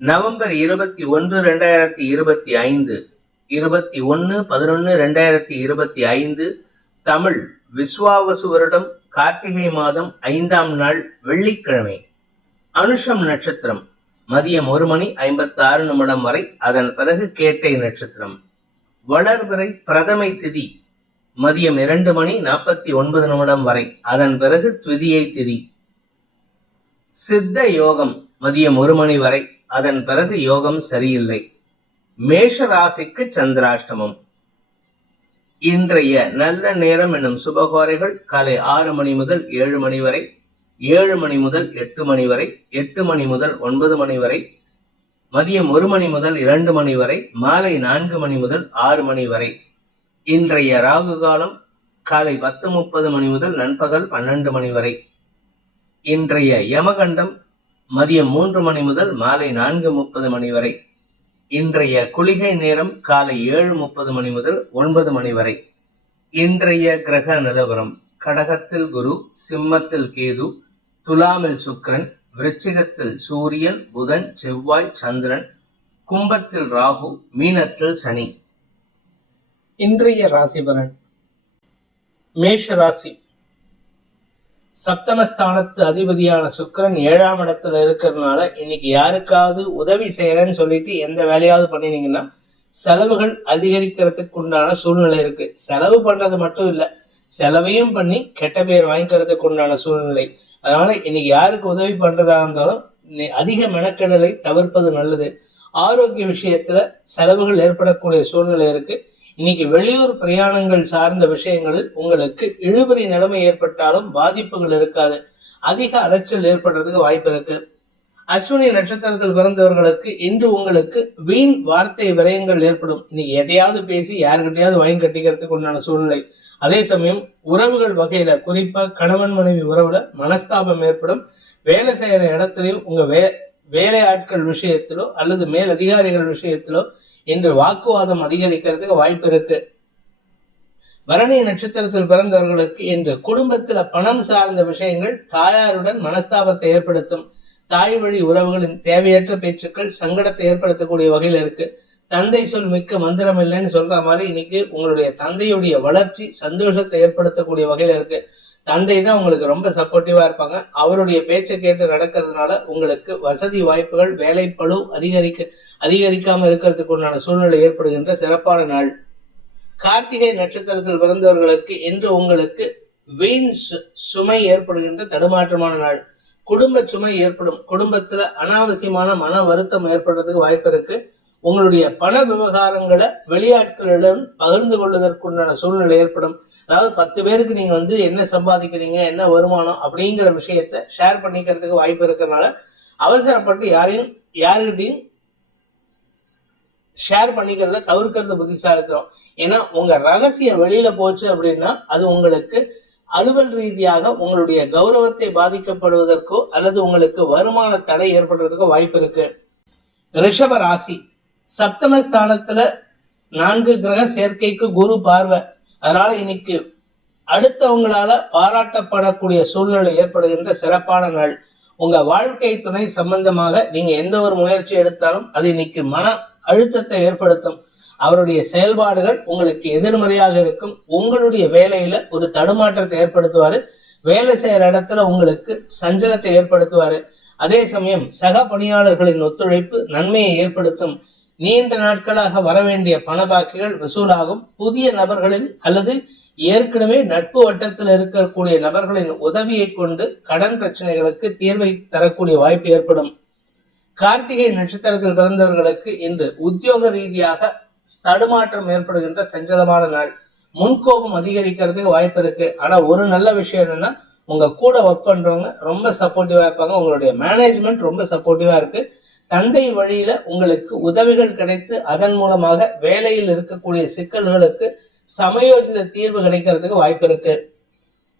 November இருபத்தி ஒன்று ரெண்டாயிரத்தி இருபத்தி ஐந்து இருபத்தி ஒன்று பதினொன்று ரெண்டாயிரத்தி இருபத்தி ஐந்து தமிழ் விஸ்வாவசு வருடம் கார்த்திகை மாதம் ஐந்தாம் நாள் வெள்ளிக்கிழமை அனுஷம் நட்சத்திரம் மதியம் ஒரு மணி ஐம்பத்தி ஆறு நிமிடம் வரை அதன் பிறகு கேட்டை நட்சத்திரம். வளர்வரை பிரதமை திதி மதியம் இரண்டு மணி நாற்பத்தி ஒன்பது நிமிடம் வரை அதன் பிறகு துதியை திதி. சித்த யோகம் மதியம் ஒரு மணி வரை அதன் பிறகு யோகம் சரியில்லை. மேஷ ராசிக்கு சந்திராஷ்டமம். இன்றைய நல்ல நேரம் என்னும் சுபகோரைகள் காலை ஆறு மணி முதல் ஏழு மணி வரை ஏழு மணி முதல் எட்டு மணி வரை எட்டு மணி முதல் ஒன்பது மணி வரை மதியம் ஒரு மணி முதல் இரண்டு மணி வரை மாலை நான்கு மணி முதல் ஆறு மணி வரை. இன்றைய ராகு காலம் காலை பத்து முப்பது மணி முதல் நண்பகல் பன்னெண்டு மணி வரை. இன்றைய யமகண்டம் மதியம் மூன்று மணி முதல் மாலை நான்கு முப்பது மணி வரை. இன்றைய குளிகை நேரம் காலை ஏழு முப்பது மணி முதல் ஒன்பது மணி வரை. இன்றைய கிரக நிலவரம் கடகத்தில் குரு சிம்மத்தில் கேது துலாமில் சுக்ரன் விருச்சிகத்தில் சூரியன் புதன் செவ்வாய் சந்திரன் கும்பத்தில் ராகு மீனத்தில் சனி. இன்றைய ராசி பலன் மேஷ ராசி. சப்தமஸ்தானத்து அதிபதியான சுக்கிரன் ஏழாம் இடத்துல இருக்கிறதுனால இன்னைக்கு யாருக்காவது உதவி செய்யறேன்னு சொல்லிட்டு எந்த வேலையாவது பண்ணினீங்கன்னா செலவுகள் அதிகரிக்கிறதுக்கு உண்டான சூழ்நிலை இருக்கு. செலவு பண்றது மட்டும் இல்ல செலவையும் பண்ணி கெட்ட பேர் வாங்கிக்கிறதுக்கு உண்டான சூழ்நிலை. அதனால இன்னைக்கு யாருக்கு உதவி பண்றதா இருந்தாலும் அதிக மெனக்கெடலை தவிர்ப்பது நல்லது. ஆரோக்கிய விஷயத்துல செலவுகள் ஏற்படக்கூடிய சூழ்நிலை இருக்கு. இன்னைக்கு வெளியூர் பிரயாணங்கள் சார்ந்த விஷயங்களில் உங்களுக்கு இழுபறி நிலைமை ஏற்பட்டாலும் பாதிப்புகள் இருக்காது. அதிக அலைச்சல் ஏற்படுறதுக்கு வாய்ப்பு இருக்கு. அஸ்வினி நட்சத்திரத்தில் பிறந்தவர்களுக்கு இன்று உங்களுக்கு வீண் வார்த்தை விரயங்கள் ஏற்படும். இன்னைக்கு எதையாவது பேசி யாருக்கிட்டையாவது வாங்கி கட்டிக்கிறதுக்கு உண்டான சூழ்நிலை. அதே சமயம் உறவுகள் வகையில குறிப்பா கணவன் மனைவி உறவுல மனஸ்தாபம் ஏற்படும். வேலை செய்யற இடத்துலயும் உங்க வே வேலை ஆட்கள் விஷயத்திலோ அல்லது மேல் அதிகாரிகள் விஷயத்திலோ இன்று வாக்குவாதம் அதிகரிக்கிறதுக்கு வாய்ப்பு இருக்கு. பரணி நட்சத்திரத்தில் பிறந்தவர்களுக்கு இன்று குடும்பத்துல பணம் சார்ந்த விஷயங்கள் தாயாருடன் மனஸ்தாபத்தை ஏற்படுத்தும். தாய் வழி உறவுகளின் தேவையற்ற பேச்சுக்கள் சங்கடத்தை ஏற்படுத்தக்கூடிய வகையில் இருக்கு. தந்தை சொல் மிக்க மந்திரம் இல்லைன்னு சொல்ற மாதிரி இன்னைக்கு உங்களுடைய தந்தையுடைய வளர்ச்சி சந்தோஷத்தை ஏற்படுத்தக்கூடிய வகையில் இருக்கு. தந்தை தான் உங்களுக்கு ரொம்ப சப்போர்ட்டிவா இருப்பாங்க. அவருடைய பேச்சை கேட்டு நடக்கிறதுனால உங்களுக்கு வசதி வாய்ப்புகள் வேலைப்பழு அதிகரிக்க அதிகரிக்காம இருக்கிறதுக்கு உண்டான சூழ்நிலை ஏற்படுகின்ற சிறப்பான நாள். கார்த்திகை நட்சத்திரத்தில் பிறந்தவர்களுக்கு இன்று உங்களுக்கு வீண் சு- சுமை ஏற்படுகின்ற தடுமாற்றமான நாள். குடும்ப சுமை ஏற்படும். குடும்பத்துல அனாவசியமான மன வருத்தம் ஏற்படுறதுக்கு வாய்ப்பு இருக்கு. உங்களுடைய பண விவகாரங்களை வெளியாட்களிடம் பகிர்ந்து கொள்வதற்குண்டான சூழ்நிலை ஏற்படும். அதாவது பத்து பேருக்கு நீங்க வந்து என்ன சம்பாதிக்கிறீங்க என்ன வருமானம் அப்படிங்கிற விஷயத்த ஷேர் பண்ணிக்கிறதுக்கு வாய்ப்பு இருக்கிறதுனால அவசரப்பட்டு யாரையும் யாருக்கிட்டையும் ஷேர் பண்ணிக்கிறத தவிர்க்கிறது புத்திசாலித்தனம். ஏன்னா உங்க ரகசியம் வெளியில போச்சு அப்படின்னா அது உங்களுக்கு அலுவல் ரீதியாக உங்களுடைய கௌரவத்தை பாதிக்கப்படுவதற்கோ அல்லது உங்களுக்கு வருமான தடை ஏற்படுறதுக்கோ வாய்ப்பு இருக்கு. ரிஷப ராசி. சப்தம ஸ்தானத்துல நான்கு கிரக சேர்க்கைக்கு குரு பார்வை. அதனால இன்னைக்கு அடுத்தவங்களால பாராட்டப்படக்கூடிய சூழ்நிலை ஏற்படுகின்ற சிறப்பான நாள். உங்க வாழ்க்கை துணை சம்பந்தமாக நீங்க எந்த ஒரு முயற்சி எடுத்தாலும் அது இன்னைக்கு மன அழுத்தத்தை ஏற்படுத்தும். அவருடைய செயல்பாடுகள் உங்களுக்கு எதிர்மறையாக இருக்கும். உங்களுடைய வேலையில ஒரு தடுமாற்றத்தை ஏற்படுத்துவாரு. வேலை செய்யற இடத்துல உங்களுக்கு சஞ்சலத்தை ஏற்படுத்துவாரு. அதே சமயம் சக பணியாளர்களின் ஒத்துழைப்பு நன்மையை ஏற்படுத்தும். நீண்ட நாட்களாக வரவேண்டிய பணபாக்கிகள் வசூலாகும். புதிய நபர்களின் அல்லது ஏற்கனவே நட்பு வட்டத்தில் இருக்கக்கூடிய நபர்களின் உதவியை கொண்டு கடன் பிரச்சனைகளுக்கு தீர்வை தரக்கூடிய வாய்ப்பு ஏற்படும். கார்த்திகை நட்சத்திரத்தில் பிறந்தவர்களுக்கு இன்று உத்தியோக ரீதியாக தடுமாற்றம் ஏற்படுகின்ற சஞ்சலமான நாள். முன்கோபம் அதிகரிக்கிறதுக்கு வாய்ப்பு இருக்கு. ஆனா ஒரு நல்ல விஷயம் என்னன்னா உங்க கூட ஒர்க் பண்றவங்க ரொம்ப சப்போர்ட்டிவா இருப்பாங்க. உங்களுடைய மேனேஜ்மெண்ட் ரொம்ப சப்போர்ட்டிவா இருக்கு. தந்தை வழியில உங்களுக்கு உதவிகள் கிடைத்து அதன் மூலமாக வேலையில் இருக்கக்கூடிய சிக்கல்களுக்கு சமயோஜித தீர்வு கிடைக்கிறதுக்கு வாய்ப்பு இருக்கு.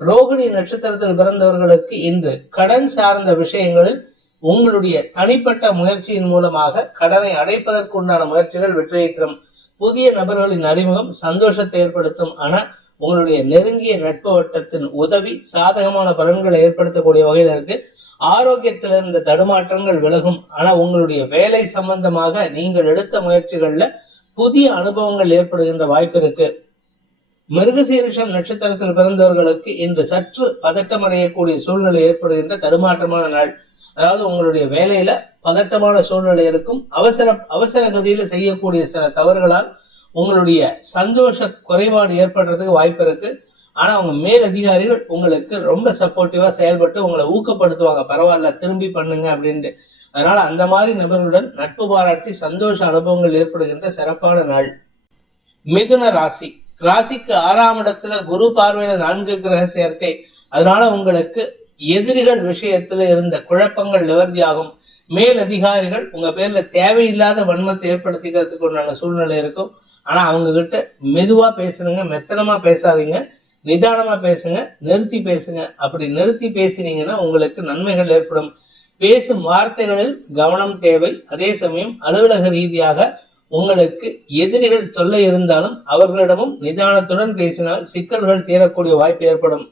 ரோகிணி நட்சத்திரத்தில் பிறந்தவர்களுக்கு இன்று கடன் சார்ந்த விஷயங்களில் உங்களுடைய தனிப்பட்ட முயற்சியின் மூலமாக கடனை அடைப்பதற்கு உண்டான முயற்சிகள் வெற்றியை தரும். புதிய நபர்களின் அறிமுகம் சந்தோஷத்தை ஏற்படுத்தும். ஆனால் உங்களுடைய நெருங்கிய நட்பு வட்டத்தின் உதவி சாதகமான பலன்களை ஏற்படுத்தக்கூடிய வகையில் இருக்கு. ஆரோக்கியத்தில் இருந்த தடுமாற்றங்கள் விலகும். ஆனா உங்களுடைய வேலை சம்பந்தமாக நீங்கள் எடுத்த முயற்சிகள்ல புதிய அனுபவங்கள் ஏற்படுகின்ற வாய்ப்பு இருக்கு. மிருகசீரிஷம் நட்சத்திரத்தில் பிறந்தவர்களுக்கு இன்று சற்று பதட்டம் அடையக்கூடிய சூழ்நிலை ஏற்படுகின்ற தடுமாற்றமான நாள். அதாவது உங்களுடைய வேலையில பதட்டமான சூழ்நிலை இருக்கும். அவசர அவசர கதியில செய்யக்கூடிய சில தவறுகளால் உங்களுடைய சந்தோஷ குறைபாடு ஏற்படுறதுக்கு வாய்ப்பு இருக்கு. ஆனா அவங்க மேல் அதிகாரிகள் உங்களுக்கு ரொம்ப சப்போர்ட்டிவா செயல்பட்டு உங்களை ஊக்கப்படுத்துவாங்க. பரவாயில்ல திரும்பி பண்ணுங்க அப்படின்ட்டு. அதனால அந்த மாதிரி நபர்களுடன் நட்பு பாராட்டி சந்தோஷ அனுபவங்கள் ஏற்படுகின்ற சிறப்பான நாள். மிதுன ராசி. ராசிக்கு ஆறாம் இடத்துல குரு பார்வையில நான்கு கிரக சேர்க்கை. அதனால உங்களுக்கு எதிரிகள் விஷயத்துல இருந்த குழப்பங்கள் நிவர்த்தியாகும். மேல் அதிகாரிகள் உங்க பேர்ல தேவையில்லாத வன்மத்தை ஏற்படுத்திக்கிறதுக்கு உண்டான சூழ்நிலை இருக்கும். ஆனா அவங்க கிட்ட மெதுவா பேசணுங்க மெத்தனமா பேசாதீங்க. நிதானமாக பேசுங்க நிறுத்தி பேசுங்க. அப்படி நிறுத்தி பேசினீங்கன்னா உங்களுக்கு நன்மைகள் ஏற்படும். பேசும் வார்த்தைகளில் கவனம் தேவை. அதே சமயம் அலுவலக ரீதியாக உங்களுக்கு எதிரிகள் தொல்லை இருந்தாலும் அவர்களிடமும் நிதானத்துடன் பேசினால் சிக்கல்கள் தீரக்கூடிய வாய்ப்பு ஏற்படும்.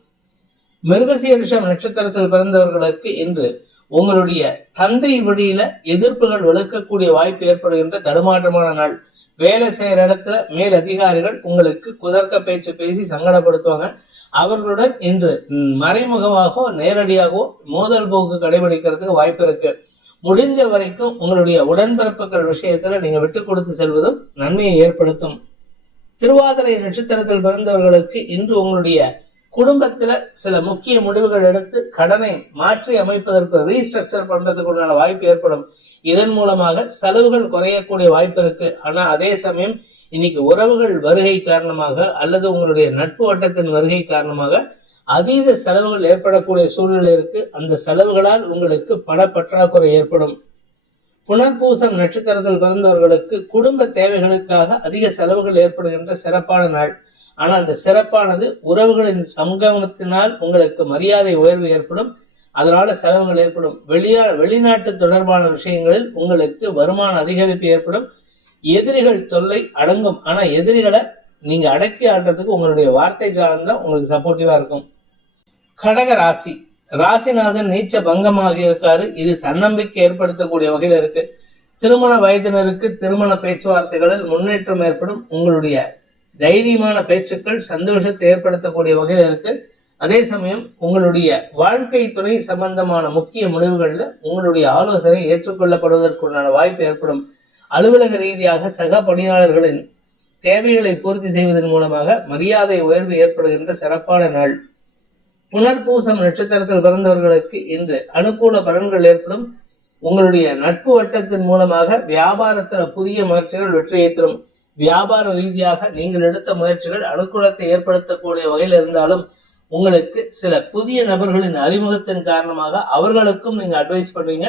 மிருகசீரிஷம் நட்சத்திரத்தில் பிறந்தவர்களுக்கு இன்று உங்களுடைய தந்தை வழியில எதிர்ப்புகள் விளக்கக்கூடிய வாய்ப்பு ஏற்படுகின்ற தடுமாற்றமான நாள். வேலை செய்யற இடத்துல மேல் அதிகாரிகள் உங்களுக்கு குதர்க்க பேச்சு பேசி சங்கடப்படுத்துவாங்க. அவர்களுடன் இன்று மறைமுகமாகவோ நேரடியாகவோ மோதல் போக்கு கடைபிடிக்கிறதுக்கு வாய்ப்பு இருக்கு. முடிஞ்ச வரைக்கும் உங்களுடைய உடன்பிறப்புகள் விஷயத்துல நீங்க விட்டு கொடுத்து செல்வதும் நன்மையை ஏற்படுத்தும். திருவாதிரை நட்சத்திரத்தில் பிறந்தவர்களுக்கு இன்று உங்களுடைய குடும்பத்துல சில முக்கிய முடிவுகள் எடுத்து கடனை மாற்றி அமைப்பதற்கு ரீஸ்ட்ரக்சர் பண்றதுக்கு உண்டான வாய்ப்பு ஏற்படும். இதன் மூலமாக செலவுகள் குறையக்கூடிய வாய்ப்பு இருக்கு. ஆனா அதே சமயம் இன்னைக்கு உறவுகள் வருகை காரணமாக அல்லது உங்களுடைய நட்பு வட்டத்தின் வருகை காரணமாக அதீத செலவுகள் ஏற்படக்கூடிய சூழ்நிலை இருக்கு. அந்த செலவுகளால் உங்களுக்கு பண பற்றாக்குறை ஏற்படும். புனர்பூசம் நட்சத்திரத்தில் பிறந்தவர்களுக்கு குடும்ப தேவைகளுக்காக அதிக செலவுகள் ஏற்படுகின்ற சிறப்பான நாள். ஆனால் அந்த சிறப்பானது உறவுகளின் சங்கமத்தினால் உங்களுக்கு மரியாதை உயர்வு ஏற்படும். அதனால செலவுகள் ஏற்படும். வெளியா வெளிநாட்டு தொடர்பான விஷயங்களில் உங்களுக்கு வருமான அதிகரிப்பு ஏற்படும். எதிரிகள் தொல்லை அடங்கும். ஆனா எதிரிகளை நீங்க அடக்கி ஆடுறதுக்கு உங்களுடைய வார்த்தை சார்ந்த உங்களுக்கு சப்போர்ட்டிவா இருக்கும். கடக ராசி. ராசிநாதன் நீச்ச பங்கமாக இருக்காரு. இது தன்னம்பிக்கை ஏற்படுத்தக்கூடிய வகையில் இருக்கு. திருமண வயதினருக்கு திருமண பேச்சுவார்த்தைகளில் முன்னேற்றம் ஏற்படும். உங்களுடைய தைரியமான பேச்சுக்கள் சந்தோஷத்தை ஏற்படுத்தக்கூடிய வகையில் இருக்கு. அதே சமயம் உங்களுடைய வாழ்க்கை துணை சம்பந்தமான முக்கிய முடிவுகளில் உங்களுடைய ஆலோசனை ஏற்றுக்கொள்ளப்படுவதற்குண்டான வாய்ப்பு ஏற்படும். அலுவலக ரீதியாக சக பணியாளர்களின் தேவைகளை பூர்த்தி செய்வதன் மூலமாக மரியாதை உயர்வு ஏற்படுகின்ற சிறப்பான நாள். புனர்பூசம் நட்சத்திரத்தில் பிறந்தவர்களுக்கு இன்று அனுகூல பலன்கள் ஏற்படும். உங்களுடைய நட்பு வட்டத்தின் மூலமாக வியாபாரத்தில் புதிய முயற்சிகள் வெற்றியை தரும் வியாபார ரீதியாக நீங்கள் எடுத்த முயற்சிகள் அனுகூலத்தை ஏற்படுத்தக்கூடிய வகையில் இருந்தாலும் உங்களுக்கு சில புதிய நபர்களின் அறிமுகத்தின் காரணமாக அவர்களுக்கும் நீங்க அட்வைஸ் பண்ணுவீங்க.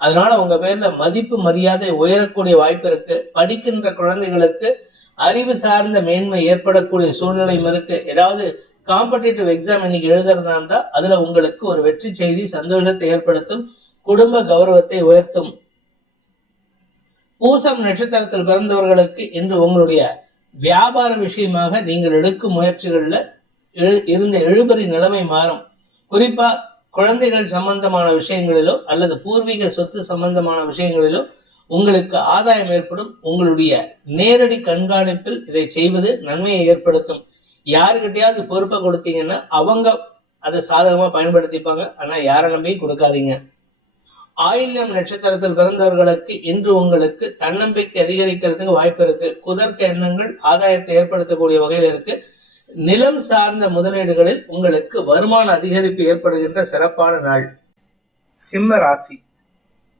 அதனால உங்க பேர்ல மதிப்பு மரியாதை உயரக்கூடிய வாய்ப்பு இருக்கு. படிக்கின்ற குழந்தைகளுக்கு அறிவு சார்ந்த மேன்மை ஏற்படக்கூடிய சூழ்நிலையும் இருக்கு. ஏதாவது காம்படிட்டிவ் எக்ஸாம் இன்னைக்கு எழுதுறதா இருந்தா அதுல உங்களுக்கு ஒரு வெற்றி செய்தி சந்தோஷத்தை ஏற்படுத்தும் குடும்ப கௌரவத்தை உயர்த்தும். பூசம் நட்சத்திரத்தில் பிறந்தவர்களுக்கு இன்று உங்களுடைய வியாபார விஷயமாக நீங்கள் எடுக்கும் முயற்சிகளில் இருந்த இழுபறி நிலைமை மாறும். குறிப்பா குழந்தைகள் சம்பந்தமான விஷயங்களிலோ அல்லது பூர்வீக சொத்து சம்பந்தமான விஷயங்களிலோ உங்களுக்கு ஆதாயம் ஏற்படும். உங்களுடைய நேரடி கண்காணிப்பில் இதை செய்வது நன்மையை ஏற்படுத்தும். யாருக்கிட்டையாவது பொறுப்பை கொடுத்தீங்கன்னா அவங்க அதை சாதகமாக பயன்படுத்திப்பாங்க. ஆனால் யாரை நம்பி கொடுக்காதீங்க. ஆயில்யம் நட்சத்திரத்தில் பிறந்தவர்களுக்கு இன்று உங்களுக்கு தன்னம்பிக்கை அதிகரிக்கிறதுக்கு வாய்ப்பு இருக்கு. குதர்க்க எண்ணங்கள் ஆதாயத்தை ஏற்படுத்தக்கூடிய வகையில் இருக்கு. நிலம் சார்ந்த முதலீடுகளில் உங்களுக்கு வருமான அதிகரிப்பு ஏற்படுகின்ற சிறப்பான நாள். சிம்ம ராசி.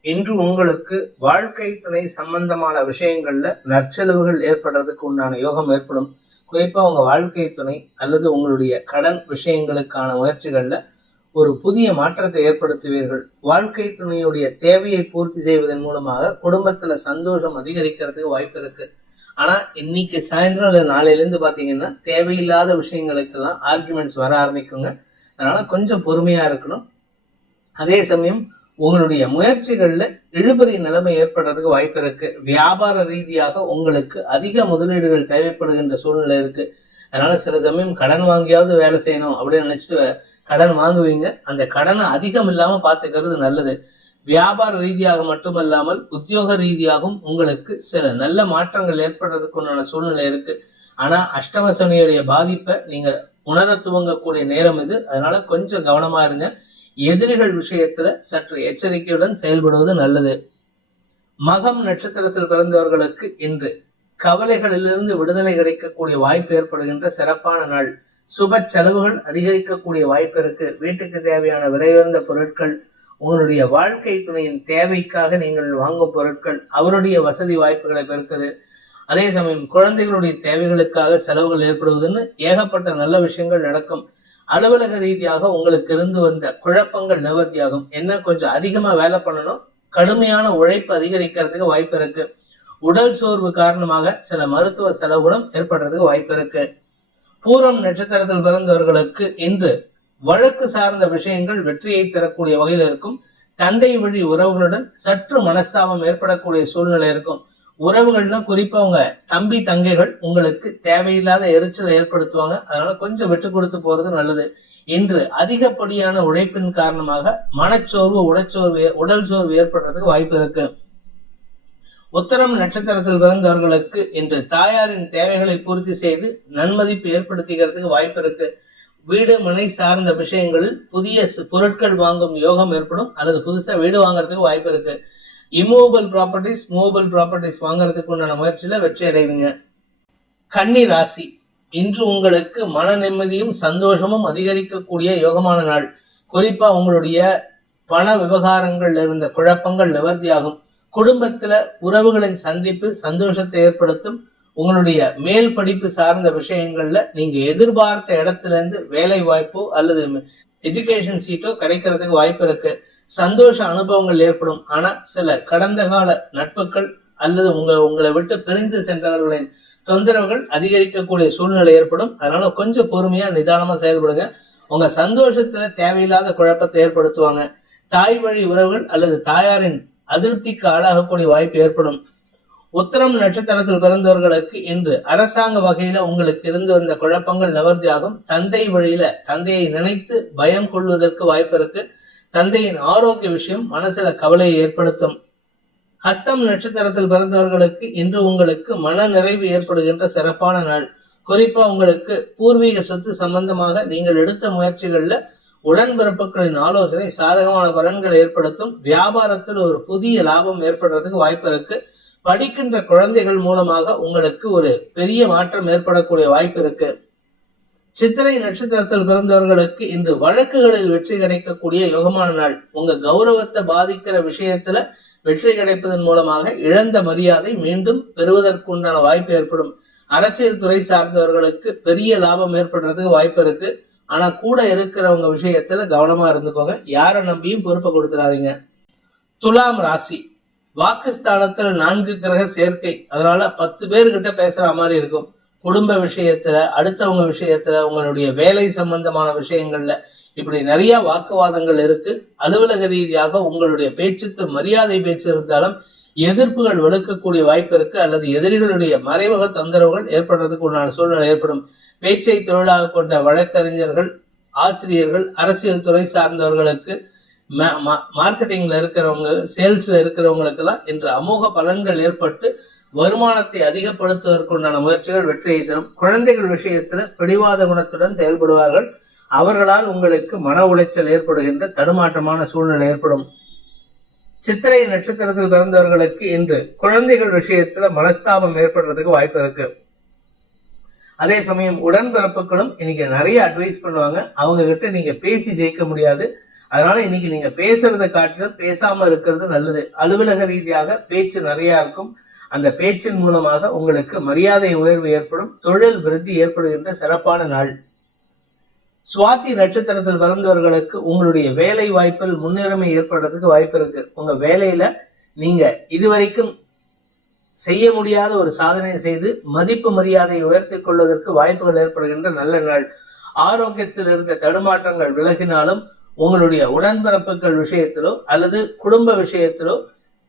இன்று உங்களுக்கு வாழ்க்கை துணை சம்பந்தமான விஷயங்கள்ல நற்செலவுகள் ஏற்படுறதுக்கு உண்டான யோகம் ஏற்படும். குறிப்பா உங்க வாழ்க்கை துணை அல்லது உங்களுடைய கடன் விஷயங்களுக்கான முயற்சிகள்ல ஒரு புதிய மாற்றத்தை ஏற்படுத்துவீர்கள். வாழ்க்கை துணையுடைய தேவையை பூர்த்தி செய்வதன் மூலமாக குடும்பத்துல சந்தோஷம் அதிகரிக்கிறதுக்கு வாய்ப்பு இருக்கு. ஆனால் இன்னைக்கு சாயந்தரம் இல்லை நாளையிலேருந்து பார்த்தீங்கன்னா தேவையில்லாத விஷயங்களுக்கெல்லாம் ஆர்குமெண்ட்ஸ் வர ஆரம்பிக்குங்க. அதனால் கொஞ்சம் பொறுமையாக இருக்கணும். அதே சமயம் உங்களுடைய முயற்சிகளில் இழுபறி நிலைமை ஏற்படுறதுக்கு வாய்ப்பு இருக்கு. வியாபார ரீதியாக உங்களுக்கு அதிக முதலீடுகள் தேவைப்படுகின்ற சூழ்நிலை இருக்கு. அதனால சில சமயம் கடன் வாங்கியாவது வேலை செய்யணும் அப்படின்னு நினைச்சிட்டு கடன் வாங்குவீங்க. அந்த கடனை அதிகம் இல்லாமல் பார்த்துக்கிறது நல்லது. வியாபார ரீதியாக மட்டுமல்லாமல் உத்தியோக ரீதியாகவும் உங்களுக்கு சில நல்ல மாற்றங்கள் ஏற்படுறதுக்குண்டான சூழ்நிலை இருக்கு. ஆனா அஷ்டம சனியுடைய பாதிப்பை நீங்க உணர துவங்கக்கூடிய நேரம் இது. அதனால கொஞ்சம் கவனமா இருங்க. எதிரிகள் விஷயத்துல சற்று எச்சரிக்கையுடன் செயல்படுவது நல்லது. மகம் நட்சத்திரத்தில் பிறந்தவர்களுக்கு இன்று கவலைகளிலிருந்து விடுதலை கிடைக்கக்கூடிய வாய்ப்பு ஏற்படுகின்ற சிறப்பான நாள். சுப செலவுகள் அதிகரிக்கக்கூடிய வாய்ப்பு இருக்கு. வீட்டுக்கு தேவையான விலையுயர்ந்த பொருட்கள் உங்களுடைய வாழ்க்கை துணையின் தேவைக்காக நீங்கள் வாங்கும் பொருட்கள் அவருடைய வசதி வாய்ப்புகளை பெருக்குது. அதே சமயம் குழந்தைகளுடைய தேவைகளுக்காக செலவுகள் ஏற்படுவதுன்னு ஏகப்பட்ட நல்ல விஷயங்கள் நடக்கும். அலுவலக ரீதியாக உங்களுக்கு இருந்து வந்த குழப்பங்கள் நிவர்த்தியாகும். என்ன கொஞ்சம் அதிகமா வேலை பண்ணணும்? கடுமையான உழைப்பு அதிகரிக்கிறதுக்கு வாய்ப்பு இருக்கு. உடல் சோர்வு காரணமாக சில மருத்துவ செலவுகளும் ஏற்படுறதுக்கு வாய்ப்பு இருக்கு. பூரம் நட்சத்திரத்தில் பிறந்தவர்களுக்கு இன்று வழக்கு சார்ந்த விஷயங்கள் வெற்றியை தரக்கூடிய வகையில் இருக்கும். தந்தை வழி உறவுகளுடன் சற்று மனஸ்தாபம் ஏற்படக்கூடிய சூழ்நிலை இருக்கும். உறவுகள்னா குறிப்பா உங்க தம்பி தங்கைகள் உங்களுக்கு தேவையில்லாத எரிச்சலை ஏற்படுத்துவாங்க. அதனால கொஞ்சம் விட்டு கொடுத்து போறது நல்லது. இன்று அதிகப்படியான உழைப்பின் காரணமாக மனச்சோர்வு உடற்சோர்வு உடல் சோர்வு ஏற்படுறதுக்கு வாய்ப்பு இருக்கு. உத்தரம் நட்சத்திரத்தில் பிறந்தவர்களுக்கு இன்று தாயாரின் தேவைகளை பூர்த்தி செய்து நன்மதிப்பு ஏற்படுத்திக்கிறதுக்கு வாய்ப்பு இருக்கு. வீடு மனை சார்ந்த விஷயங்களில் புதிய பொருட்கள் வாங்கும் யோகம் ஏற்படும். அல்லது புதுசாக வீடு வாங்குறதுக்கு வாய்ப்பு இருக்கு. இம்மூவபிள் ப்ராப்பர்ட்டிஸ் மூவபிள் ப்ராப்பர்ட்டிஸ் வாங்குறதுக்கு உண்டான முயற்சியில் வெற்றி அடைவீங்க. கன்னி ராசி. இன்று உங்களுக்கு மன நிம்மதியும் சந்தோஷமும் அதிகரிக்கக்கூடிய யோகமான நாள். குறிப்பாக உங்களுடைய பண விவகாரங்களில் இருந்த குழப்பங்கள் நிவர்த்தியாகும். குடும்பத்தில் உறவுகளின் சந்திப்பு சந்தோஷத்தை ஏற்படுத்தும். உங்களுடைய மேல் படிப்பு சார்ந்த விஷயங்கள்ல நீங்க எதிர்பார்த்த இடத்துல இருந்து வேலை வாய்ப்போ அல்லது எஜுகேஷன் சீட்டோ கிடைக்கிறதுக்கு வாய்ப்பு இருக்கு. சந்தோஷ அனுபவங்கள் ஏற்படும். ஆனா சில கடந்த கால நட்புகள் அல்லது உங்க உங்களை விட்டு பிரிந்து சென்றவர்களின் தொந்தரவுகள் அதிகரிக்கக்கூடிய சூழ்நிலை ஏற்படும். அதனால கொஞ்சம் பொறுமையா நிதானமா செயல்படுங்க. உங்க சந்தோஷத்துல தேவையில்லாத குழப்பத்தை ஏற்படுத்துவாங்க. தாய் வழி உறவுகள் அல்லது தாயாரின் அதிருப்திக்கு ஆளாகக்கூடிய வாய்ப்பு ஏற்படும். உத்தரம் நட்சத்திரத்தில் பிறந்தவர்களுக்கு இன்று அரசாங்க வகையில உங்களுக்கு இருந்து வந்த குழப்பங்கள் நிவர்த்தியாகும். தந்தை வழியில தந்தையை நினைத்து பயம் கொள்வதற்கு வாய்ப்பு இருக்கு. தந்தையின் ஆரோக்கிய விஷயம் மனசுல கவலையை ஏற்படுத்தும். ஹஸ்தம் நட்சத்திரத்தில் பிறந்தவர்களுக்கு இன்று உங்களுக்கு மன நிறைவு ஏற்படுகின்ற சிறப்பான நாள். குறிப்பா உங்களுக்கு பூர்வீக சொத்து சம்பந்தமாக நீங்கள் எடுத்த முயற்சிகள்ல உடன்பிறப்புகளின் ஆலோசனை சாதகமான பலன்களை ஏற்படுத்தும். வியாபாரத்தில் ஒரு புதிய லாபம் ஏற்படுறதுக்கு வாய்ப்பு இருக்கு. படிக்கின்ற குழந்தைகள் மூலமாக உங்களுக்கு ஒரு பெரிய மாற்றம் ஏற்படக்கூடிய வாய்ப்பு இருக்கு. சித்திரை நட்சத்திரத்தில் பிறந்தவர்களுக்கு இன்று வழக்குகளில் வெற்றி கிடைக்கக்கூடிய யோகமான நாள். உங்க கௌரவத்தை பாதிக்கிற விஷயத்துல வெற்றி கிடைப்பதன் மூலமாக இழந்த மரியாதை மீண்டும் பெறுவதற்குண்டான வாய்ப்பு ஏற்படும். அரசியல் துறை சார்ந்தவர்களுக்கு பெரிய லாபம் ஏற்படுறதுக்கு வாய்ப்பு இருக்கு. ஆனா கூட இருக்கிறவங்க விஷயத்துல கவனமா இருந்துக்கோங்க. யாரை நம்பியும் பொறுப்பை கொடுத்துடாதீங்க துலாம் ராசி. வாக்குஸ்தானத்துல நான்கு கிரக சேர்க்கை. அதனால பத்து பேர்கிட்ட பேசுற மாதிரி இருக்கும். குடும்ப விஷயத்துல அடுத்தவங்க விஷயத்துல உங்களுடைய வேலை சம்பந்தமான விஷயங்கள்ல இப்படி நிறைய வாக்குவாதங்கள் இருக்கு. அலுவலக ரீதியாக உங்களுடைய பேச்சுக்கு மரியாதை பேச்சு இருந்தாலும் எதிர்ப்புகள் வலுக்கக்கூடிய வாய்ப்பு இருக்கு. அல்லது எதிரிகளுடைய மறைமுக தொந்தரவுகள் ஏற்படுறதுக்கு உண்டான சூழ்நிலை ஏற்படும். பேச்சை தொழிலாக கொண்ட வழக்கறிஞர்கள் ஆசிரியர்கள் அரசியல் துறை சார்ந்தவர்களுக்கு மார்க்கெட்டிங்ல இருக்கிறவங்க சேல்ஸ்ல இருக்கிறவங்களுக்கெல்லாம் இன்று அமோக பலன்கள் ஏற்பட்டு வருமானத்தை அதிகப்படுத்துவதற்குண்டான முயற்சிகள் வெற்றியை தரும். குழந்தைகள் விஷயத்துல பிடிவாத குணத்துடன் செயல்படுவார்கள். அவர்களால் உங்களுக்கு மன உளைச்சல் ஏற்படுகின்ற தடுமாற்றமான சூழ்நிலை ஏற்படும். சித்திரை நட்சத்திரத்தில் பிறந்தவர்களுக்கு இன்று குழந்தைகள் விஷயத்துல மனஸ்தாபம் ஏற்படுறதுக்கு வாய்ப்பு இருக்கு. அதே சமயம் உடன்பிறப்புகளும் இன்னைக்கு நிறைய அட்வைஸ் பண்ணுவாங்க. அவங்க கிட்ட நீங்க பேசி ஜெயிக்க முடியாது. அதனால இன்னைக்கு நீங்க பேசுறத காட்டிலும் பேசாம இருக்கிறது நல்லது. அலுவலக ரீதியாக பேச்சு நிறைய இருக்கும். அந்த பேச்சின் மூலமாக உங்களுக்கு மரியாதை உயர்வு ஏற்படும். தொழில் விருத்தி ஏற்படுகின்ற சிறப்பான நாள். சுவாதி நட்சத்திரத்தில் பிறந்தவர்களுக்கு உங்களுடைய வேலை வாய்ப்பில் முன்னுரிமை ஏற்படுறதுக்கு வாய்ப்பு இருக்கு. உங்க வேலையில நீங்க இதுவரைக்கும் செய்ய முடியாத ஒரு சாதனை செய்து மதிப்பு மரியாதையை உயர்த்திக் கொள்வதற்கு வாய்ப்புகள் ஏற்படுகின்ற நல்ல நாள். ஆரோக்கியத்தில் இருந்த தடுமாற்றங்கள் விலகினாலும் உங்களுடைய உடன்பிறப்புகள் விஷயத்திலோ அல்லது குடும்ப விஷயத்திலோ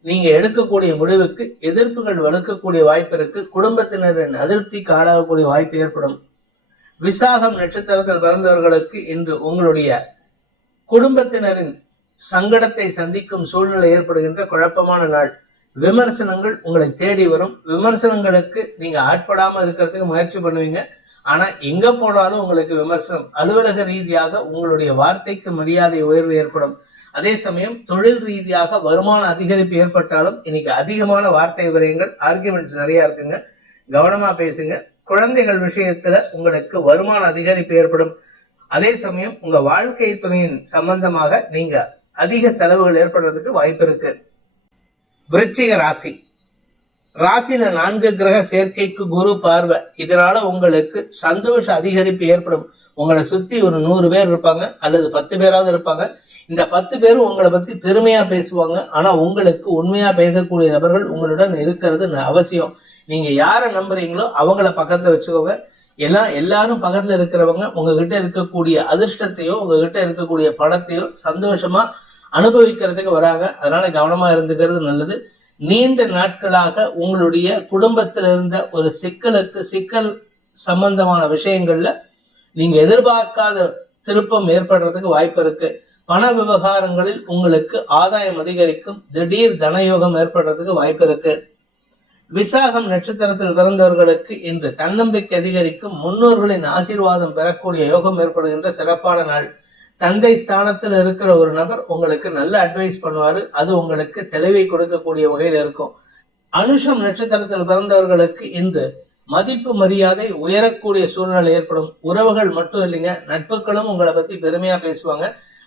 நீங்க எடுக்கக்கூடிய முடிவுக்கு எதிர்ப்புகள் வலுக்கக்கூடிய வாய்ப்பு இருக்கு. குடும்பத்தினரின் அதிருப்திக்கு ஆளாகக்கூடிய வாய்ப்பு ஏற்படும். விசாகம் நட்சத்திரத்தில் பிறந்தவர்களுக்கு இன்று உங்களுடைய குடும்பத்தினரின் சங்கடத்தை சந்திக்கும் சூழ்நிலை ஏற்படுகின்ற குழப்பமான நாள். விமர்சனங்கள் உங்களை தேடி வரும். விமர்சனங்களுக்கு நீங்க ஆட்படாம இருக்கிறதுக்கு முயற்சி பண்ணுவீங்க. ஆனா எங்க போனாலும் உங்களுக்கு விமர்சனம். அலுவலக ரீதியாக உங்களுடைய வார்த்தைக்கு மரியாதை உயர்வு ஏற்படும். அதே சமயம் தொழில் ரீதியாக வருமான அதிகரிப்பு ஏற்பட்டாலும் இன்னைக்கு அதிகமான வார்த்தை விரயங்கள் ஆர்குமெண்ட்ஸ் நிறைய இருக்குங்க. கவனமா பேசுங்க. குழந்தைகள் விஷயத்துல உங்களுக்கு வருமான அதிகரிப்பு ஏற்படும். அதே சமயம் உங்க வாழ்க்கை துணையின் சம்பந்தமாக நீங்க அதிக செலவுகள் ஏற்படுறதுக்கு வாய்ப்பு இருக்கு. விருச்சிக ராசி. ராசியில நான்கு கிரக சேர்க்கைக்கு குரு பார்வை. இதனால உங்களுக்கு சந்தோஷ அதிகரிப்பு ஏற்படும். உங்களை சுத்தி ஒரு நூறு பேர் இருப்பாங்க அல்லது பத்து பேராவது இருப்பாங்க. இந்த பத்து பேரும் உங்களை பத்தி பெருமையா பேசுவாங்க. ஆனா உங்களுக்கு உண்மையா பேசக்கூடிய நபர்கள் உங்களுடன் இருக்கிறது அவசியம். நீங்க யாரை நம்புறீங்களோ அவங்கள பக்கத்துல வச்சுக்கோங்க. எல்லாம் எல்லாரும் பக்கத்துல இருக்கிறவங்க உங்ககிட்ட இருக்கக்கூடிய அதிர்ஷ்டத்தையோ உங்ககிட்ட இருக்கக்கூடிய பணத்தையோ சந்தோஷமா அனுபவிக்கிறதுக்கு வராங்க. அதனால கவனமா இருந்துக்கிறது நல்லது. நீண்ட நாட்களாக உங்களுடைய குடும்பத்தில் இருந்த ஒரு சிக்கலுக்கு சிக்கல் சம்பந்தமான விஷயங்கள்ல நீங்க எதிர்பார்க்காத திருப்பம் ஏற்படுறதுக்கு வாய்ப்பு இருக்கு. பண விவகாரங்களில் உங்களுக்கு ஆதாயம் அதிகரிக்கும். திடீர் தனயோகம் ஏற்படுறதுக்கு வாய்ப்பு இருக்கு. விசாகம் நட்சத்திரத்தில் பிறந்தவர்களுக்கு இன்று தன்னம்பிக்கை அதிகரிக்கும். முன்னோர்களின் ஆசீர்வாதம் பெறக்கூடிய யோகம் ஏற்படுகின்ற சிறப்பான நாள். தந்தை ஸ்தானத்தில் இருக்கிற ஒரு நபர் உங்களுக்கு நல்ல அட்வைஸ் பண்ணுவார். அது உங்களுக்கு தெளிவை கொடுக்கக்கூடிய வகையில் இருக்கும். அனுஷம் நட்சத்திரத்தில் பிறந்தவர்களுக்கு இன்று மதிப்பு மரியாதை உயரக்கூடிய சூழ்நிலை ஏற்படும். உறவுகள் மட்டும் இல்லைங்க நட்புகளும் உங்களை பத்தி பெருமையா பேசுவாங்க.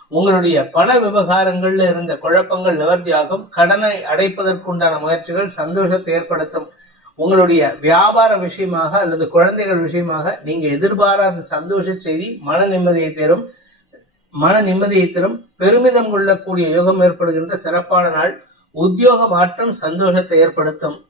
உங்களுடைய பண விவகாரங்கள்ல இருந்த குழப்பங்கள் நிவர்த்தியாகும். கடனை அடைப்பதற்குண்டான முயற்சிகள் சந்தோஷத்தை ஏற்படுத்தும். உங்களுடைய வியாபார விஷயமாக அல்லது குழந்தைகள் விஷயமாக நீங்க எதிர்பாராத சந்தோஷ செய்தி மன நிம்மதியை தரும். மன நிம்மதியை தரும் பெருமிதம் கொள்ளக்கூடிய யோகம் ஏற்படுகின்ற சிறப்பான நாள் உத்தியோக மாற்றம் சந்தோஷத்தை ஏற்படுத்தும்.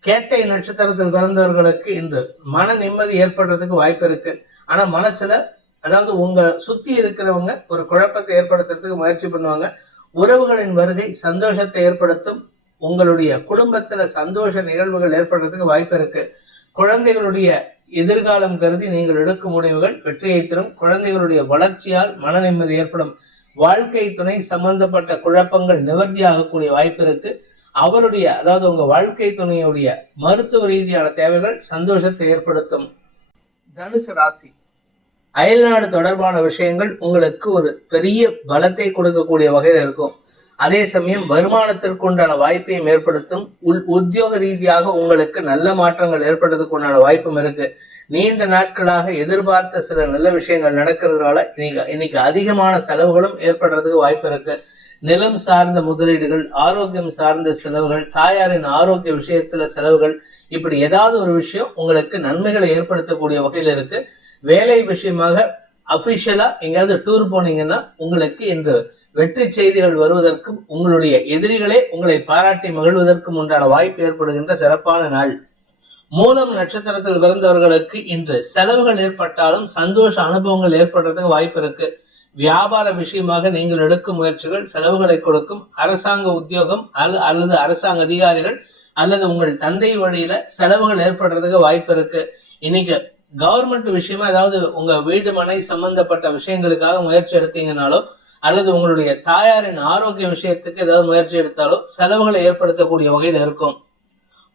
கேட்டை நட்சத்திரத்தில் பிறந்தவர்களுக்கு இன்று மன நிம்மதி ஏற்படுறதுக்கு வாய்ப்பு இருக்கு. ஆனா மனசுல அதாவது உங்க சுத்தி இருக்கிறவங்க ஒரு குழப்பத்தை ஏற்படுத்துறதுக்கு முயற்சி பண்ணுவாங்க. உறவுகளின் வருகை சந்தோஷத்தை ஏற்படுத்தும். உங்களுடைய குடும்பத்துல சந்தோஷ நிகழ்வுகள் ஏற்படுறதுக்கு வாய்ப்பு இருக்கு. குழந்தைகளுடைய எதிர்காலம் கருதி நீங்கள் எடுக்கும் முடிவுகள் வெற்றியை தரும். குழந்தைகளுடைய வளர்ச்சியால் மன நிம்மதி ஏற்படும். வாழ்க்கை துணை சம்பந்தப்பட்ட குழப்பங்கள் நிவர்த்தியாகக்கூடிய வாய்ப்பு இருக்கு. அவருடைய அதாவது உங்க வாழ்க்கை துணையுடைய மருத்துவ ரீதியான தேவைகள் சந்தோஷத்தை ஏற்படுத்தும். தனுசு ராசி. அயல்நாடு தொடர்பான விஷயங்கள் உங்களுக்கு ஒரு பெரிய பலத்தை கொடுக்கக்கூடிய வகையில் இருக்கும். அதே சமயம் வருமானத்திற்குண்டான வாய்ப்பையும் ஏற்படுத்தும். உள் உத்தியோக ரீதியாக உங்களுக்கு நல்ல மாற்றங்கள் ஏற்படுறதுக்கு உண்டான வாய்ப்பும் இருக்கு. நீண்ட நாட்களாக எதிர்பார்த்த சில நல்ல விஷயங்கள் நடக்கிறதுனால இன்னைக்கு இன்னைக்கு அதிகமான செலவுகளும் ஏற்படுறதுக்கு வாய்ப்பு இருக்கு. நிலம் சார்ந்த முதலீடுகள் ஆரோக்கியம் சார்ந்த செலவுகள் தாயாரின் ஆரோக்கிய விஷயத்துல செலவுகள் இப்படி ஏதாவது ஒரு விஷயம் உங்களுக்கு நன்மைகளை ஏற்படுத்தக்கூடிய வகையில் இருக்கு. வேலை விஷயமாக அபிஷியலா எங்கேயாவது டூர் போனீங்கன்னா உங்களுக்கு இன்று வெற்றி செய்திகள் வருவதற்கும் உங்களுடைய எதிரிகளே உங்களை பாராட்டி மகிழ்வதற்கும் உண்டான வாய்ப்பு ஏற்படுகின்ற சிறப்பான நாள். மூலம் நட்சத்திரத்தில் பிறந்தவர்களுக்கு இன்று செலவுகள் ஏற்பட்டாலும் சந்தோஷ அனுபவங்கள் ஏற்படுறதுக்கு வாய்ப்பு இருக்கு. வியாபார விஷயமாக நீங்கள் எடுக்கும் முயற்சிகள் செலவுகளை கொடுக்கும் அரசாங்க உத்தியோகம் அல்லது அரசாங்க அதிகாரிகள் அல்லது உங்கள் தந்தை வழியில செலவுகள் ஏற்படுறதுக்கு வாய்ப்பு இருக்கு. இன்னைக்கு கவர்மெண்ட் விஷயமா ஏதாவது உங்க வீடு மனை சம்பந்தப்பட்ட விஷயங்களுக்காக முயற்சி எடுத்தீங்கனாலோ அல்லது உங்களுடைய தாயாரின் ஆரோக்கிய விஷயத்துக்கு ஏதாவது முயற்சி எடுத்தாலோ செலவுகளை ஏற்படுத்தக்கூடிய வகையில் இருக்கும்.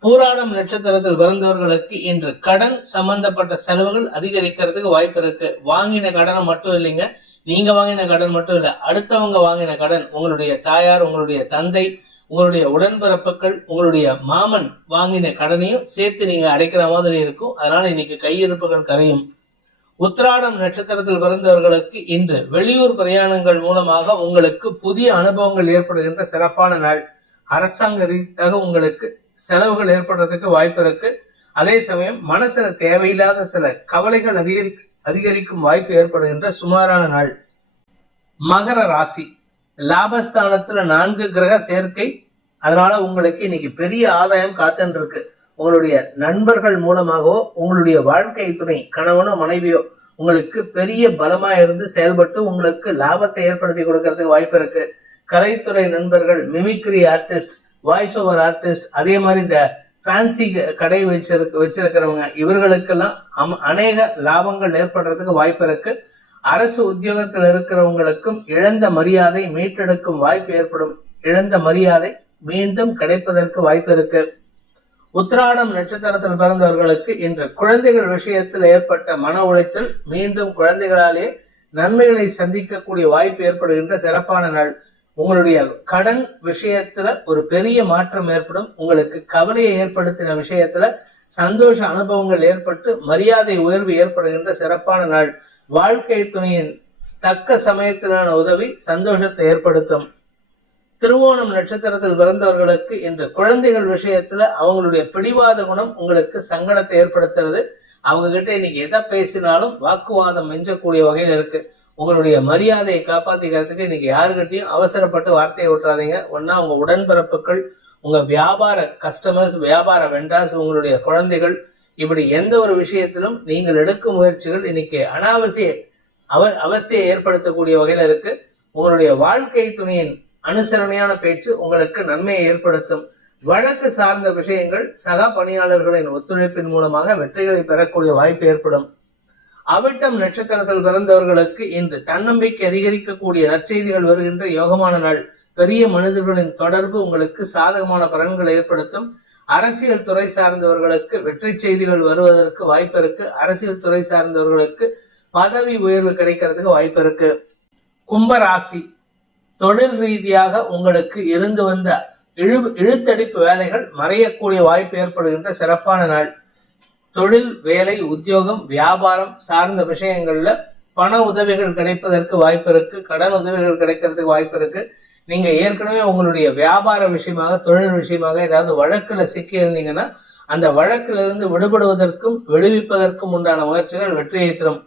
பூராடம் நட்சத்திரத்தில் பிறந்தவர்களுக்கு இன்று கடன் சம்பந்தப்பட்ட செலவுகள் அதிகரிக்கிறதுக்கு வாய்ப்பு இருக்கு. வாங்கின கடனை மட்டும் இல்லைங்க. நீங்க வாங்கின கடன் மட்டும் இல்லை அடுத்தவங்க வாங்கின கடன் உங்களுடைய தாயார் உங்களுடைய தந்தை உங்களுடைய உடன்பிறப்புகள் உங்களுடைய மாமன் வாங்கின கடனையும் சேர்த்து நீங்க அடைக்கிற மாதிரி இருக்கும். அதனால இன்னைக்கு கையிருப்புகள் கரையும். உத்திராடம் நட்சத்திரத்தில் பிறந்தவர்களுக்கு இன்று வெளியூர் பிரயாணங்கள் மூலமாக உங்களுக்கு புதிய அனுபவங்கள் ஏற்படுகின்ற சிறப்பான நாள். அரசாங்க ரீதியாக உங்களுக்கு செலவுகள் ஏற்படுறதுக்கு வாய்ப்பு இருக்கு. அதே சமயம் மனசுல தேவையில்லாத சில கவலைகள் அதிகரி அதிகரிக்கும் வாய்ப்பு ஏற்படுகின்ற சுமாரான நாள். மகர ராசி. லாபஸ்தானத்துல நான்கு கிரக சேர்க்கை. அதனால உங்களுக்கு இன்னைக்கு பெரிய ஆதாயம் காத்துன்னு இருக்கு உங்களுடைய நண்பர்கள் மூலமாகவோ உங்களுடைய வாழ்க்கை துணை கணவனோ மனைவியோ உங்களுக்கு பெரிய பலமா இருந்து செயல்பட்டு உங்களுக்கு லாபத்தை ஏற்படுத்தி கொடுக்கறதுக்கு வாய்ப்பு இருக்கு. கலைத்துறை நண்பர்கள் mimicry artist voice over artist அதே மாதிரி இந்த ஃபேன்சி கடை வச்சிருக்க வச்சிருக்கிறவங்க இவர்களுக்கெல்லாம் அநேக லாபங்கள் ஏற்படுறதுக்கு வாய்ப்பு இருக்குது அரசு உத்தியோகத்தில் இருக்கிறவங்களுக்கும் இழந்த மரியாதை மீட்டெடுக்கும் வாய்ப்பு ஏற்படும். இழந்த மரியாதை மீண்டும் கிடைப்பதற்கு வாய்ப்பு இருக்கு. உத்ராடம் நட்சத்திரத்தில் பிறந்தவர்களுக்கு இன்று குழந்தைகள் விஷயத்தில் ஏற்பட்ட மன உளைச்சல் மீண்டும் குழந்தைகளாலே நன்மைகளை சந்திக்கக்கூடிய வாய்ப்பு ஏற்படுகின்ற சிறப்பான நாள். உங்களுடைய கடன் விஷயத்துல ஒரு பெரிய மாற்றம் ஏற்படும். உங்களுக்கு கவலையை ஏற்படுத்தின விஷயத்துல சந்தோஷ அனுபவங்கள் ஏற்பட்டு மரியாதை உயர்வு ஏற்படுகின்ற சிறப்பான நாள். வாழ்க்கை துணையின் தக்க சமயத்திலான உதவி சந்தோஷத்தை ஏற்படுத்தும். திருவோணம் நட்சத்திரத்தில் பிறந்தவர்களுக்கு இன்று குழந்தைகள் விஷயத்துல அவங்களுடைய பிடிவாத குணம் உங்களுக்கு சங்கடத்தை ஏற்படுத்துறது. அவங்க கிட்ட இன்னைக்கு எதை பேசினாலும் வாக்குவாதம் மிஞ்சக்கூடிய வகையில் இருக்கு. உங்களுடைய மரியாதையை காப்பாத்திக்கிறதுக்கு இன்னைக்கு யாருக்கிட்டையும் அவசரப்பட்டு வார்த்தையை விட்டுறாதீங்க ஒன்னா உங்க உடன்பிறப்புகள் உங்க வியாபார கஸ்டமர்ஸ் வியாபார வெண்டாஸ் உங்களுடைய குழந்தைகள் இப்படி எந்த ஒரு விஷயத்திலும் நீங்கள் எடுக்கும் முயற்சிகள் இன்னைக்கு அனாவசிய அவ அவஸ்தையை ஏற்படுத்தக்கூடிய வகையில் இருக்கு. உங்களுடைய வாழ்க்கை துணையின் அனுசரணையான பேச்சு உங்களுக்கு நன்மையை ஏற்படுத்தும். வழக்கு சார்ந்த விஷயங்கள் சக பணியாளர்களின் ஒத்துழைப்பின் மூலமாக வெற்றிகளை பெறக்கூடிய வாய்ப்பு ஏற்படும். அவிட்டம் நட்சத்திரத்தில் பிறந்தவர்களுக்கு இன்று தன்னம்பிக்கை அதிகரிக்கக்கூடிய நற்செய்திகள் வருகின்ற யோகமான நாள். பெரிய மனிதர்களின் தொடர்பு உங்களுக்கு சாதகமான பலன்களை ஏற்படுத்தும். அரசியல் துறை சார்ந்தவர்களுக்கு வெற்றி செய்திகள் வருவதற்கு வாய்ப்பு இருக்கு அரசியல் துறை சார்ந்தவர்களுக்கு பதவி உயர்வு கிடைக்கிறதுக்கு வாய்ப்பு இருக்கு கும்பராசி தொழில் ரீதியாக உங்களுக்கு இருந்து வந்த இழு இழுத்தடிப்பு வேலைகள் மறையக்கூடிய வாய்ப்பு ஏற்படுகின்ற சிறப்பான நாள். தொழில் வேலை உத்தியோகம் வியாபாரம் சார்ந்த விஷயங்கள்ல பண உதவிகள் கிடைப்பதற்கு வாய்ப்பு இருக்கு கடன் உதவிகள் கிடைக்கிறதுக்கு வாய்ப்பு இருக்கு நீங்க ஏற்கனவே உங்களுடைய வியாபார விஷயமாக தொழில் விஷயமாக ஏதாவது வழக்குல சிக்கி இருந்தீங்கன்னா அந்த வழக்கிலிருந்து இருந்து விடுபடுவதற்கும் விடுவிப்பதற்கும் உண்டான முயற்சிகள் வெற்றியை தரும்.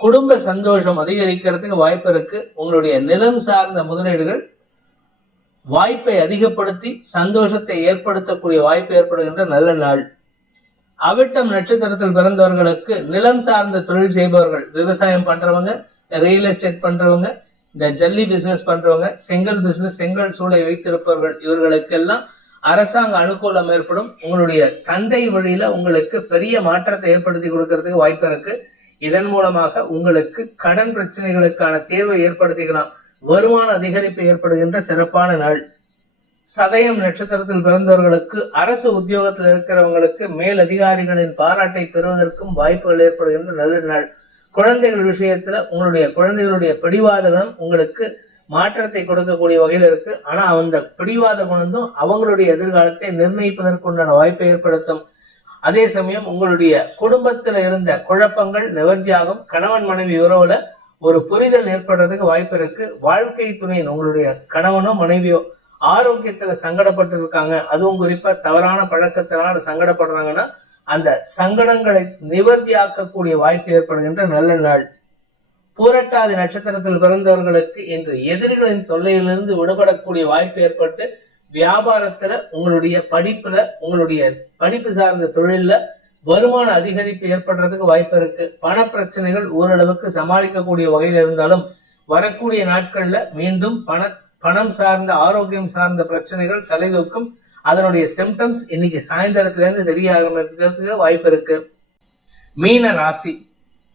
குடும்ப சந்தோஷம் அதிகரிக்கிறதுக்கு வாய்ப்பு இருக்கு. உங்களுடைய நிலம் சார்ந்த முதலீடுகள் வாய்ப்பை அதிகப்படுத்தி சந்தோஷத்தை ஏற்படுத்தக்கூடிய வாய்ப்பு ஏற்படுகின்ற நல்ல நாள். அவிட்டம் நட்சத்திரத்தில் பிறந்தவர்களுக்கு நிலம் சார்ந்த தொழில் செய்பவர்கள் விவசாயம் பண்றவங்க ரியல் எஸ்டேட் பண்றவங்க இந்த ஜல்லி பிசினஸ் பண்றவங்க செங்கல் பிசினஸ் செங்கல் சூளை வைத்திருப்பவர்கள் இவர்களுக்கெல்லாம் அரசாங்க அனுகூலம் ஏற்படும். உங்களுடைய தந்தை வழியில உங்களுக்கு பெரிய மாற்றத்தை ஏற்படுத்தி கொடுக்கறதுக்கு வாய்ப்பு இருக்கு. இதன் மூலமாக உங்களுக்கு கடன் பிரச்சனைகளுக்கான தீர்வை ஏற்படுத்திக்கலாம். வருமான அதிகரிப்பு ஏற்படுகின்ற சிறப்பான நாள். சதயம் நட்சத்திரத்தில் பிறந்தவர்களுக்கு அரசு உத்தியோகத்தில் இருக்கிறவங்களுக்கு மேல் அதிகாரிகளின் பாராட்டை பெறுவதற்கும் வாய்ப்புகள் ஏற்படுகின்ற நல்ல நாள். குழந்தைகள் விஷயத்துல உங்களுடைய குழந்தைகளுடைய பிடிவாத குணம் உங்களுக்கு மாற்றத்தை கொடுக்கக்கூடிய வகையில் இருக்கு. ஆனா அந்த பிடிவாத குணந்தும் அவங்களுடைய எதிர்காலத்தை நிர்ணயிப்பதற்குண்டான வாய்ப்பை ஏற்படுத்தும். அதே சமயம் உங்களுடைய குடும்பத்துல இருந்த குழப்பங்கள் நிவர்த்தியாகும். கணவன் மனைவி உறவுல ஒரு புரிதல் ஏற்படுறதுக்கு வாய்ப்பு இருக்கு. வாழ்க்கை துணையின் உங்களுடைய கணவனோ மனைவியோ ஆரோக்கியத்துல சங்கடப்பட்டு இருக்காங்க அதுவும் குறிப்பா தவறான பழக்கத்தினால சங்கடப்படுறாங்கன்னா அந்த சங்கடங்களை நிவர்த்தியாக்கக்கூடிய வாய்ப்பு ஏற்படுகின்ற நல்ல நாள். பூரட்டாதி நட்சத்திரத்தில் பிறந்தவர்களுக்கு இன்று எதிரிகளின் தொல்லையிலிருந்து விடுபடக்கூடிய வாய்ப்பு ஏற்பட்டு வியாபாரத்துல உங்களுடைய படிப்புல உங்களுடைய படிப்பு சார்ந்த தொழில்ல வருமான அதிகரிப்பு ஏற்படுறதுக்கு வாய்ப்பு இருக்கு. பண பிரச்சனைகள் ஓரளவுக்கு சமாளிக்கக்கூடிய வகையில் இருந்தாலும் வரக்கூடிய நாட்கள்ல மீண்டும் பண பணம் சார்ந்த ஆரோக்கியம் சார்ந்த பிரச்சனைகள் தலைதூக்கும் அதனுடைய சிம்டம்ஸ் இன்னைக்கு சாயந்தரத்துலேருந்து தெரிய ஆரம்பிக்கிறதுக்கு வாய்ப்பு இருக்கு. மீன ராசி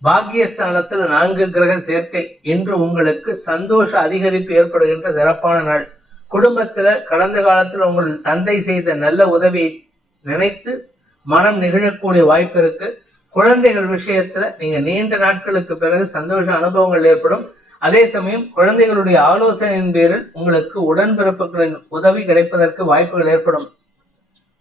பாக்கியஸ்தானத்தில் நான்கு கிரக சேர்க்கை இன்று உங்களுக்கு சந்தோஷ அதிகரிப்பு ஏற்படுகின்ற சிறப்பான நாள். குடும்பத்தில் கடந்த காலத்தில் உங்கள் தந்தை செய்த நல்ல உதவியை நினைத்து மனம் நிகழக்கூடிய வாய்ப்பு இருக்கு. குழந்தைகள் விஷயத்துல நீங்க நீண்ட நாட்களுக்கு பிறகு சந்தோஷ அனுபவங்கள் ஏற்படும். அதே சமயம் குழந்தைகளுடைய ஆலோசனையின் பேரில் உங்களுக்கு உடன்பிறப்புகளின் உதவி கிடைப்பதற்கு வாய்ப்புகள் ஏற்படும்.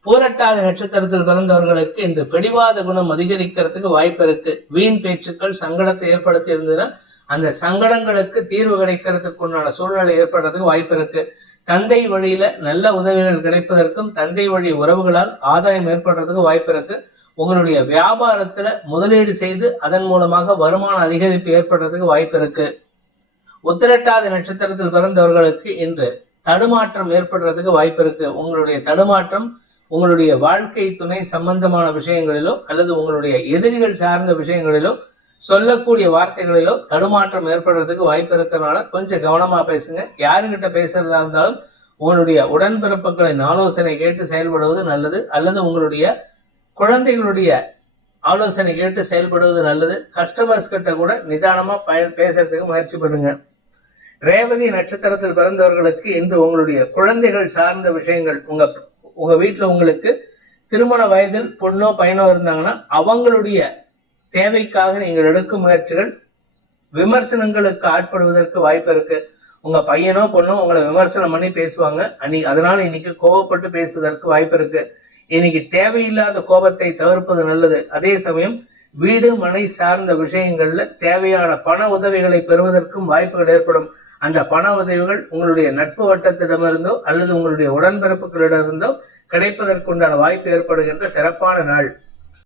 பூரட்டாதி நட்சத்திரத்தில் பிறந்தவர்களுக்கு இந்த பிடிவாத குணம் அதிகரிக்கிறதுக்கு வாய்ப்பு இருக்கு. வீண் பேச்சுக்கள் சங்கடத்தை ஏற்படுத்தி இருந்ததுன்னா அந்த சங்கடங்களுக்கு தீர்வு கிடைக்கிறதுக்கு உண்டான சூழ்நிலை ஏற்படுறதுக்கு வாய்ப்பு இருக்கு. தந்தை வழியில நல்ல உதவிகள் கிடைப்பதற்கும் தந்தை வழி உறவுகளால் ஆதாயம் ஏற்படுறதுக்கு வாய்ப்பு இருக்கு. உங்களுடைய வியாபாரத்துல முதலீடு செய்து அதன் மூலமாக வருமான அதிகரிப்பு ஏற்படுறதுக்கு வாய்ப்பு இருக்கு. உத்திரட்டாதி நட்சத்திரத்தில் பிறந்தவர்களுக்கு இன்று தடுமாற்றம் ஏற்படுறதுக்கு வாய்ப்பு இருக்கு. உங்களுடைய தடுமாற்றம் உங்களுடைய வாழ்க்கை துணை சம்பந்தமான விஷயங்களிலோ அல்லது உங்களுடைய எதிரிகள் சார்ந்த விஷயங்களிலோ சொல்லக்கூடிய வார்த்தைகளிலோ தடுமாற்றம் ஏற்படுறதுக்கு வாய்ப்பு இருக்கிறதுனால கொஞ்சம் கவனமா பேசுங்க. யாருக்கிட்ட பேசுறதா இருந்தாலும் உங்களுடைய உடன்பிறப்புகளின் ஆலோசனை கேட்டு செயல்படுவது நல்லது. அல்லது உங்களுடைய குழந்தைகளுடைய ஆலோசனை கேட்டு செயல்படுவது நல்லது. கஸ்டமர்ஸ் கிட்ட கூட நிதானமா பய பேசுறதுக்கு முயற்சி பண்ணுங்க. ரேவதி நட்சத்திரத்தில் பிறந்தவர்களுக்கு இன்று உங்களுடைய குழந்தைகள் சார்ந்த விஷயங்கள் உங்க உங்க வீட்டில் உங்களுக்கு திருமண வயதில் பொண்ணோ பையனோ இருந்தாங்கன்னா அவங்களுடைய தேவைக்காக நீங்கள் எடுக்கும் முயற்சிகள் விமர்சனங்களுக்கு ஆட்படுவதற்கு வாய்ப்பு இருக்கு. உங்க பையனோ பொண்ணோ உங்களை விமர்சனம் பண்ணி பேசுவாங்க. அன்னி அதனால இன்னைக்கு கோபப்பட்டு பேசுவதற்கு வாய்ப்பு இருக்கு. இன்னைக்கு தேவையில்லாத கோபத்தை தவிர்ப்பது நல்லது. அதே சமயம் வீடு மனை சார்ந்த விஷயங்கள்ல தேவையான பண உதவிகளை பெறுவதற்கும் வாய்ப்புகள் ஏற்படும். அந்த பண உதவிகள் உங்களுடைய நட்பு வட்டத்திடமிருந்தோ அல்லது உங்களுடைய உடன்பிறப்புகளிடமிருந்தோ கிடைப்பதற்குண்டான வாய்ப்பு ஏற்படுகின்ற சிறப்பான நாள்.